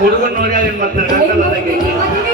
ಹುಡುಗನ್ ನೋಡಿ ಏನ್ ಮಾಡ್ತಾರೆ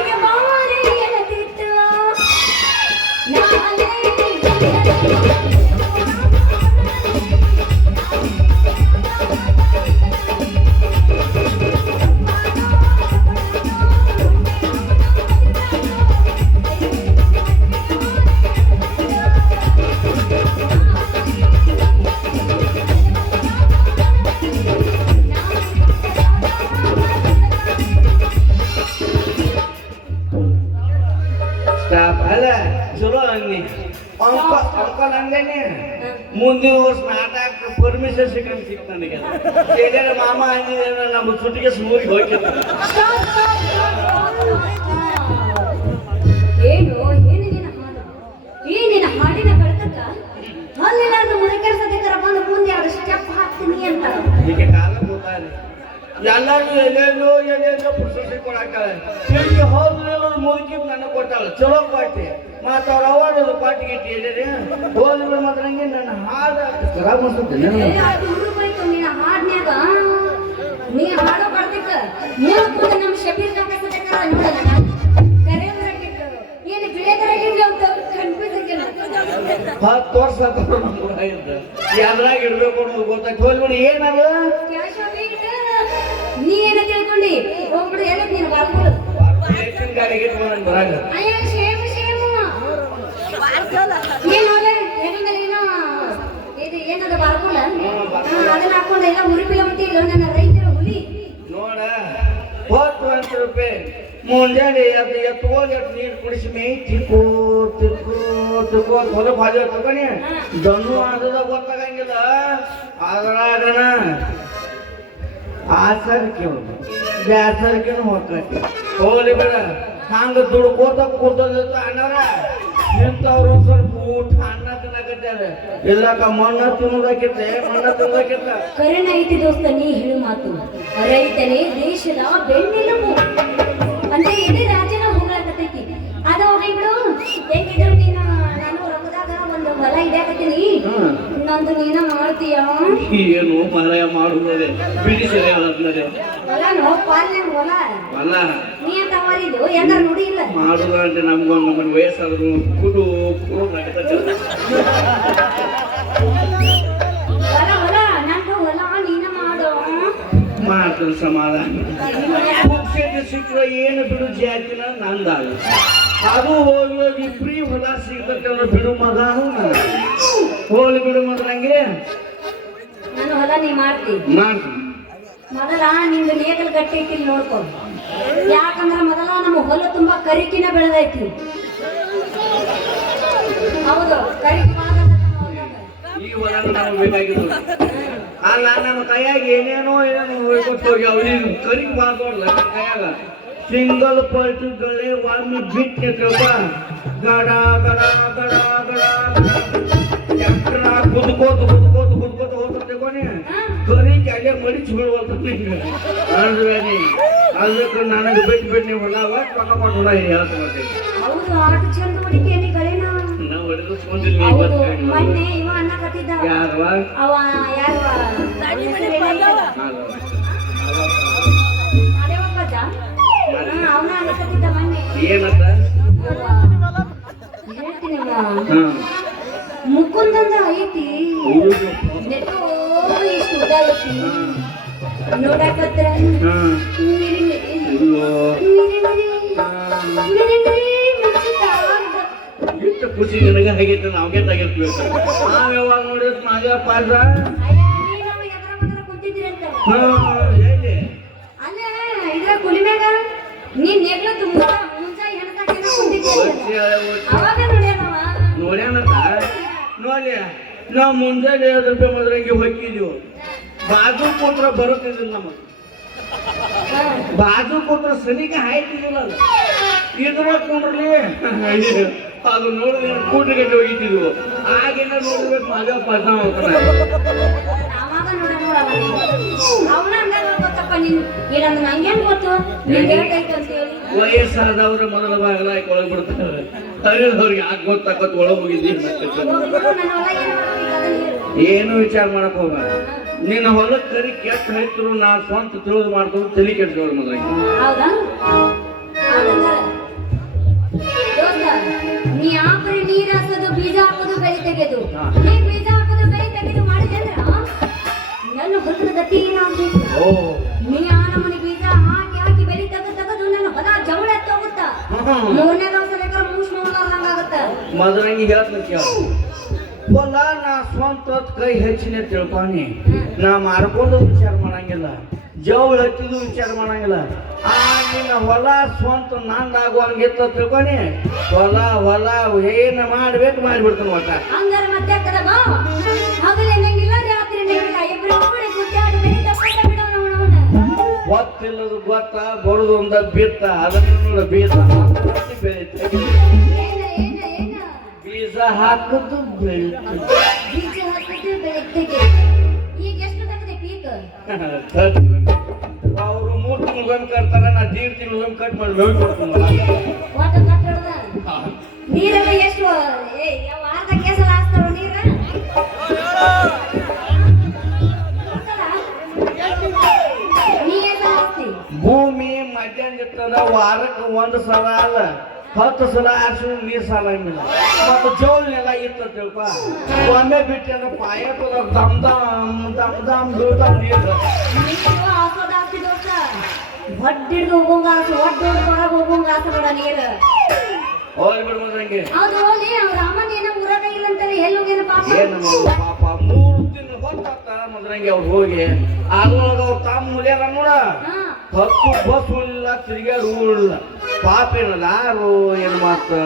ಮುಂದಿನ ವರ್ಷ ನಾಟಕ ಪರ್ಮಿಷನ್ ಸಿಕ್ಕಂಗ್ ಸಿಕ್ತ ನನಗೆ. ಏನೇನ ಮಾಮ ಅಂದಿದ್ದೇನೆ ನಮ್ಮ ಸುಟ್ಟಿಗೆ ಸುಮೂರಿಗೆ ಹೋಗ್ತಿದ್ದ. ಏನು ಏನು ನಿನ್ನ ಹಾಡು ಈ ನಿನ್ನ ಹಾಡಿನ ಕಳ್ತಕ್ಕ ಮುರಿಕೆರ್ಸದಿದ್ದರ ಬಂದು ಮುಂದೆ ಎರಡು ಸ್ಟೆಪ್ ಹಾಕ್ತೀನಿ ಅಂತ. ಕಾಲ ಗೊತ್ತಾನೆ ಎಲ್ಲರೂ ಎಲ್ಲೆಲ್ಲೋ ಎಲ್ಲೆಲ್ಲೋ ಪ್ರಶಸ್ತಿ ಕೊಡಾಕಲ್ಲ ಇಲ್ಲಿ ಹೋದ್ಮೇಲೆ ಮುದುಕಿ ನನ್ನ ಕೊಟ್ಟಾಳ. ಚಲೋ ಪಾಟಿ ಮತ್ತು ಅವ್ರ ಅವಾರ್ಡ್ ಪಾಟಿ ಗಿಟ್ಟಿ ಹೇಳಿರಿ ಹೋದ್ರೆ ಮಾತ್ರ ಹಂಗೆ ನನ್ನ ಹಾಡು ಖರಾಬ್ ನಿನ್ನ ಹಾಡ್ನ್ಯಾಗ? ನೀ ಹಾಡೋ ಕಳ್ತಕ್ಕ ಮೂಲ ಕೂದ ನಮ್ಮ ಶಬೀರ್ ಹತ್ತು ವರ್ಷ ಕೂಡ ಯಾವ್ದ್ರಾಗ ಇಡ್ಬೇಕು ಅನ್ನೋದು ಗೊತ್ತಾಯ್ತು. ಹೋಗ್ಬಿಡಿ ಏನ ತಿಳ್ಕೊಂಡಿ ಹೋಗ್ಬಿಡು ಹೇಳಿದ್ ನೀನು ಬರ್ಬೋದು ಹೆಚ್ಚಿನ ಗಾಡಿಗೆ ಇಟ್ಕೊಂಡು ಬರಾಗ ಅಯ್ಯ ಶೇಮ ಶೇಮ ಏನು ಅಲೆ ಹೆಗಂದ್ರೆ ಏನೋ ಇದು ಏನದ ಬಾರ್ಕೋಲ ಅದನ್ನ ಹಾಕೊಂಡು ಎಲ್ಲ ಮತ್ತೆ ಇಲ್ಲ ನನ್ನ ರೈತರ ಹುಲಿ. ನೋಡ ರೂಪಾಯಿ ಮುಂಜಾನೆ ಅದು ಎತ್ಕೊಂಡು ನೀರು ಕುಡಿಸಿ ಮೇ ತಿರ್ಕೋ ತಿರ್ಕೋ ಅಂತ ಹೊಲ ಬಾಜು ತಗೊಂಡಿ ದಣ್ಣು ಆದದ ಗೊತ್ತಾಗಂಗಿಲ್ಲ. ಅದ್ರಾಗಣ ಆಸರಿಕೆ ಒಂದು ಬ್ಯಾಸರಿಕೆನು ಹೋಗ್ತೈತಿ ಹೋಗ್ಲಿ ಬೇಡ. ಹಂಗ ದುಡ್ಕೋತ ಕೂತದ ಅಣ್ಣವ್ರ. ನಿಂತವ್ರು ಸ್ವಲ್ಪ ಊಟ ಅನ್ನ ತಿನ್ನಕತ್ತಾರೆ ಇಲ್ಲಕ ಮಣ್ಣ ತಿನ್ನೋದಕ್ಕಿತ್ತೆ ಮಣ್ಣ ತಿನ್ನೋದಕ್ಕಿತ್ತ ಐತಿ ದೋಸ್ತ ನೀ ಹೇಳು ಮಾತು. ರೈತನೇ ದೇಶದ ಬೆನ್ನೆಲುಬು ಅಂತ ಇಡೀ ರಾಜ್ಯನ ಹೋಗ್ಲಾಕತ್ತೈತಿ ಅದ ಬಿಡು. ಹೆಂಗಿದ್ರು ನೀನು ನಾನು ರೊಕ್ಕದಾಗ ಒಂದು ಹೊಲ ಇದೆ ಹ್ಮ್. ನಂದು ನೀನ ಮಾಡ್ತೀಯ? ಏನು ಮಾರಾಯ ಮಾಡುವುದೇ ಬಿಡಿಸಿದೆ ಪಾಲ್ನೆ ಹೊಲ. ಅಲ್ಲ ನೀ ಅಂತ ಅವರಿದು ಎಂದಾರ ನೋಡಿ ಇಲ್ಲ. ಮಾಡುದ ಅಂತ ನಮ್ಗೊಂದು ನಮ್ಮನ್ನ ವಯಸ್ಸಾದ್ರು ಕುಡು ಕುಡು ನಡೀತದೆ ಹೊಲ ಹೊಲ ನಂದು ಹೊಲ ನೀನ ಮಾಡು. ಮಾಡ್ತಾನೆ ಸಮಾಧಾನ. ಸಿಕ್ಕರ ಏನು ಬಿಡು ಜಾತಿನ ನಂದಾಗ ಅದು ಹೋಗಿ ಹೋಗಿ ಫ್ರೀ ಹೊಲ ಸಿಗ್ತಕ್ಕೆ ಅವ್ನು ಬಿಡು ಮಗ ಹೋಗ್ಲಿ ಬಿಡು ಮೊದಲಂಗೆ ನಾನು ಹೊಲ ನೀ ಮಾಡ್ತಿ. ಮೊದಲ ನಿಂದು ನೇಗಲ್ ಕಟ್ಟಿ ಇಟ್ಟಿಲ್ ನೋಡ್ಕೊ. ಯಾಕಂದ್ರ ಮೊದಲ ನಮ್ಮ ಹೊಲ ತುಂಬಾ ಕರಿಕಿನ ಬೆಳೆದೈತಿ. ಹೌದು ಕರಿಕಿ ಈ ಹೊಲ ಅಲ್ಲ ನಮ್ಮ ಕೈಯಾಗ ಏನೇನೋ ಏನೇನೋ ಕರಿ ಹೋಗಿ ಅವ್ರಿಗೆ ಕರಿಗೆ ಮಾಡ್ಕೊಡ್ಲ ಕೈಯಾಗ. ಸಿಂಗಲ್ ಪರ್ಟುಗಳೇ ಗಳೆ ಒಮ್ಮೆ ಬಿಟ್ಟು ಗಡ ಗಡ ಗಡ ಗಡ. ಟ್ರ್ಯಾಕ್ಟರ್ ಕುದ್ಕೋತ ಕುದ್ಕೋತ ಕುದ್ಕೋತ ಹೋಗ್ತಾರೆ ಕೊನೆ ಕರಿಗೆ ಅಲ್ಲೇ ಮಡಿಚ್ ಅಂದ್ರೆ ನೀ ಅದಕ್ಕೆ ನನಗೆ ಬಿಟ್ಟು ಬಿಟ್ಟು ನೀವು ಹೊಲ ಪಕ್ಕ ಕೊಟ್ಟು ಹೊಲ ಹೇಳ್ತಾ ಬರ್ತೀನಿ. ಹೌದು ಆಟ ಚಂದ ಹೊಡಿತೀಯ ನೀ ಗಳೇನ ನಾವು ಹಿಡಿದಿಸ್ಕೊಂಡಿಲ್ಲ ನೀವು ಹೌದು ಬರ್ತೀನಿ ಮೊನ್ನೆ ಇವ ಅನ್ನಕತ್ತಿದ್ದ ಯಾರವ ಅವ ಅದೇ ಅವನ ಮೊನ್ನೆ. ಏನಂತ? ಹೇಳ್ತೀನಿ ಹಾಂ. ಮುಕುಂದಂದ ಐತಿ ನೆಟ್ಟೋ ಇಷ್ಟು ಉದ್ದ ಐತಿ ನೋಡಕತ್ರ. ಹಾಂ. ಮಿರಿ ಮಿರಿ. ಅಯ್ಯೋ. ಮಿರಿ. ಮಿರಿ ಮಿರಿ ಮಿರಿ ಎಷ್ಟು ಖುಷಿ ನಿನಗೆ ಆಗೈತೆ ನಾವ್ಗೆ ತೆಗಿರ್ಬೇಕು ನಾವ್ ಯಾವಾಗ ನೋಡಿದ್ ಮಾಜಾ ನೀನು ನೆಗ್ಲು ತುಂಬಾ ಮುಂಚೆ ಹೆಣ್ತಾಕೇನ ಕುಂತಿದ್ದೆ ನೋಡಿ ನಾವು ಮುಂಜಾನೆ ಐದು ರೂಪಾಯಿ ಮದ್ರಂಗಿ ಹೋಗಿದ್ದೀವಿ ಬಾಜು ಕೂತ್ರ ಬರುತ್ತಿದ್ದಿಲ್ಲ ನಮಗೆ. ಬಾಜು ಕೂತ್ರ ಸನಿಗೆ ಹಾಯ್ತಿದ್ದಿಲ್ಲ ಅದು. ಇದ್ರ ಕುಂಡ್ರಲಿ ಅದು ನೋಡಿದ್ರೆ ಕೂಟ್ರಿ ಗಂಟೆ ಹೋಗಿದ್ದಿದ್ವು ಆಗಿನ ನೋಡಬೇಕು ಮಗ ನೋಡವ ಅವನ ಗೊತ್ತಪ್ಪ ನೀನು. ಇಲ್ಲಂದ್ರೆ ನಂಗೇನ್ ಗೊತ್ತು? ನೀನ್ ಹೇಳ್ತೈತೆ ವಯಸ್ಸಾದವ್ರ ಮೊದಲ ಬಾಗಲ ಒಳಗೆ ಬಿಡ್ತಾರೆ ಅವ್ರಿಗೆ ಯಾಕೆ ಗೊತ್ತಾಕತ್ ಒಳಗೆ ಹೋಗಿದ್ದೀನಿ ಏನ್ ವಿಚಾರ ಮಾಡಕ್ ಹೋಗ ನಿನ್ನ ಹೊಲಕ್ಕೆ ಕರಿ ಕೆಟ್ಟ ಹೈತರು ನಾ ಸ್ವಂತ ತಿಳಿದು ಮಾಡ್ಕೊಂಡು ತಲೆ ಕೆಡ್ಸೋರು ಮೊದಲ. ನೀರ್ ಹಾಕೋದು ಬೀಜ ಹಾಕೋದು ಬೆಳೆ ತೆಗೆದು. ನೀ ಬೀಜ ಹಾಕೋದು ಬೆಳೆ ತೆಗೆದು ಮಾಡಿದೆ ಅಂದ್ರ ನನ್ನ ಹೊಲದ ಗತಿ ಏನಾಗ್ಬೇಕು ಮೂರನೇ ಬೇಕಾದ್ರೆ ಮೂಸ್ ನೋಡ್ಲಾರ್ದಂಗಾಗತ್ತ ಮದ್ರಂಗಿ ಹೇಳ್ತೀನಿ ಕೇಳ. ಹೊಲ ನಾ ಸ್ವಂತ ಕೈ ಹೆಚ್ಚಿನ ತಿಳ್ಕೊನಿ. ನಾ ಮಾರ್ಕೊಂಡು ವಿಚಾರ ಮಾಡಂಗಿಲ್ಲ. ಜವಳ ಹಚ್ಚಿದ್ದು ವಿಚಾರ ಮಾಡಂಗಿಲ್ಲ. ಆ ನಿನ್ನ ಹೊಲ ಸ್ವಂತ ನಂದಾಗುವಂಗಿತ್ತ ತಿಳ್ಕೊನಿ. ಹೊಲ ಹೊಲ ಏನು ಮಾಡ್ಬೇಕು ಮಾಡಿಬಿಡ್ತೀನಿ ಒಟ್ಟ. ಹಂಗಾರೆ ಮತ್ತೆ ಗೊತ್ತಿಲ್ಲದು ಗೊತ್ತ ಬರುದು ಒಂದ ಬಿತ್ತ ಅದನ್ನ ಬೀಜ ಬೀಜ ಹಾಕುದು ಪೀಕ್? ಅವರು ಮೂರು ತಿಂಗಳು ಕಟ್ತಾರ ನಾ ದೀಡ್ ತಿಂಗಳು ಕಟ್ ಮಾಡಿ ಬೆಳೆ ಕೊಡ್ತೀನಿ ನೀರೆಲ್ಲ ಎಷ್ಟು? ಇರ್ತದ ವಾರಕ್ಕೆ ಒಂದು ಸಲ ಅಲ್ಲ ಹತ್ತು ಸಲ ಹಾಸು ನೀರು ಸಾಲಂಗಿಲ್ಲ ಮತ್ತು ಜೋಳನೆಲ್ಲ ಇತ್ತು ತಿಳ್ಕ ಒಮ್ಮೆ ಬಿಟ್ಟು ಅಂದ್ರೆ ಪಾಯ ದಮ್ ದಮ್ ದಮ್ ದಮ್ ಬೀಳ್ತಾವ ನೀರು. ದೋಸ್ತ ಒಡ್ಡಿಡ್ದು ಹೋಗೋಂಗ ಒಡ್ಡು ಹೊರಗೆ ಹೋಗೋಂಗ ಹಾಸಬೇಡ ನೀರು. ಹೋಗಿ ಬಿಡ್ಬೋದಂಗೆ ಹೌದು ಹೋಗಿ ಅವ್ರ ಏನೋ ಅಂತಾರೆ ಎಲ್ಲಿ ಹೋಗ್ಯಾನ ಪಾಪ? ಪಾಪ? ಮೂರು ದಿನ ಹೊತ್ತಾಗ್ತಾರ ಮೊದ್ರಂಗೆ ಅವ್ರು ಹೋಗಿ. ಅದ್ರೊಳಗೆ ಅವ್ರು ತಾಮ್ ಮುಲಿಯಾರ ನೋಡ. ಹತ್ತು ಬಸ್ ಇಲ್ಲ ತಿರುಗಾಡು ಪಾಪ ಏನಲ್ಲ ಯಾರು ಏನು ಮಾತು?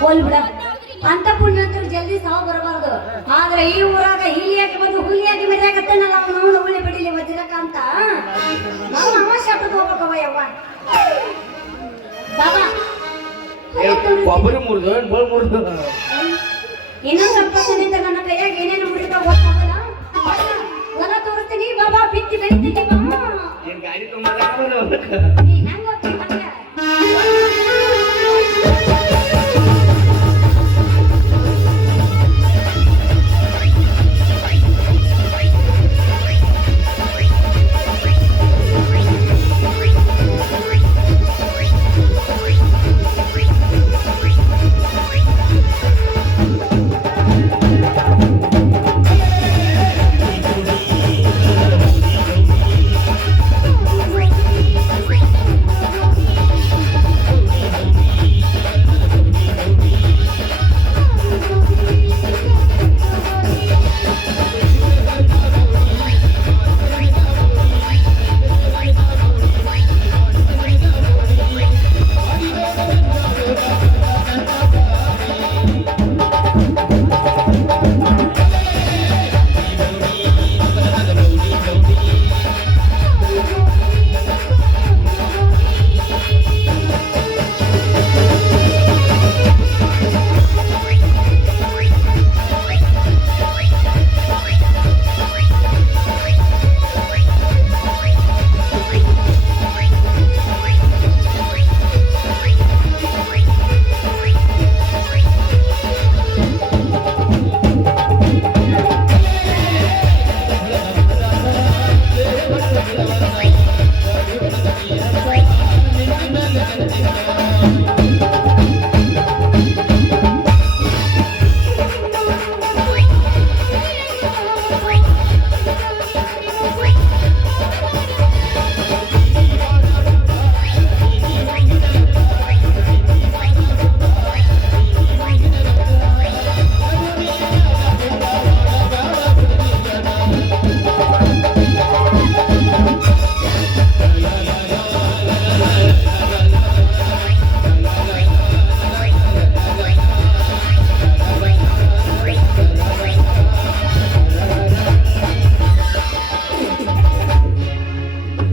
ಹೋಲ್ ಬಿಡ. ಅಂತ ಪುಣ್ಯಂತರು ಜಲ್ದಿ ಸಾವು ಬರಬಾರ್ದು. ಆದ್ರೆ ಈ ಊರಾಗ ಹಿಲಿಯಾಗಿ ಬಂದು ಹುಲಿಯಾಗಿ ಮೆರೆಯಾಗತ್ತೇನಲ್ಲ ಅವ್ನು? ಅವನು ಉಳ್ಳಿ ಬಿಡಿಲಿ ವಜ್ರಕ ಅಂತ. ನಾವು ಹೋಗ್ಬೇಕವ ಯವ್ವ. ಬಾಬಾ. ಕೊಬ್ಬರಿ ಮುರಿದು ಮುರಿದು? ಇನ್ನೊಂದು ಸ್ವಲ್ಪ ನನ್ನ ಕೈಯಾಗ ಏನೇನು ಗೊತ್ತಾಗಲ್ಲ ಏನು ಗಾಡಿ ತುಂಬ